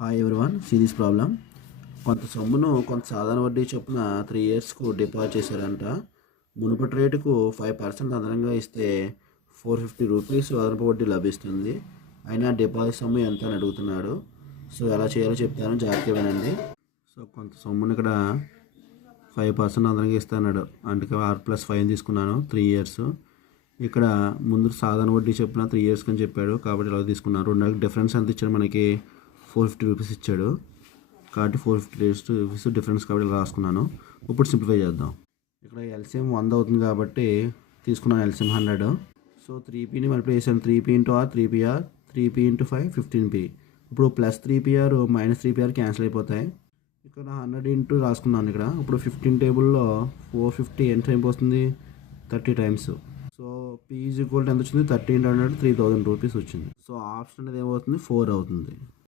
Hi everyone, see this problem. కొంత సొమ్మును కొంత సాధారణ వడ్డీ చొప్పున 3 ఇయర్స్కు డిపాజిట్ చేశారంట. మునుపటి రేటుకు 5% అదనంగా ఇస్తే ₹450 అదనపు వడ్డీ లభిస్తుంది. అయినా డిపాజిట్ సొమ్ము ఎంత అని అడుగుతున్నాడు. సో ఎలా చేయాలో చెప్తాను, జాగ్రత్తగా వినండి. సో కొంత సొమ్మును ఇక్కడ 5% అదనంగా ఇస్తున్నాడు, అందుకే R+5 తీసుకున్నాను 3 ఇయర్స్. ఇక్కడ ముందు సాధారణ వడ్డీ చొప్పున 3 ఇయర్స్కి అని చెప్పాడు కాబట్టి ఇలా తీసుకున్నాను. రెండు నెలలకు డిఫరెన్స్ ఎంత ఇచ్చాడు, మనకి ₹450 ఇచ్చాడు కాబట్టి ₹450 డిఫరెన్స్ కాబట్టి ఇలా రాసుకున్నాను. ఇప్పుడు సింప్లిఫై చేద్దాం. ఇక్కడ ఎల్సిఎం 100 అవుతుంది కాబట్టి తీసుకున్నాను ఎల్సిఎం 100. సో 3Pని మల్టిప్లై చేశాను. 3P into are 3PR, 3P into 5 15P. ఇప్పుడు plus 3PR minus 3PR cancel అయిపోతాయి. ఇక్కడ 100 ఇంటూ రాసుకున్నాను. ఇక్కడ ఇప్పుడు 15 టేబుల్లో 450 ఎంత టైం వస్తుంది, 30 times. So P is equal to ఎంత వచ్చింది, 1300 ₹3000 వచ్చింది. సో ఆప్షన్ అనేది ఏమవుతుంది, 4 అవుతుంది.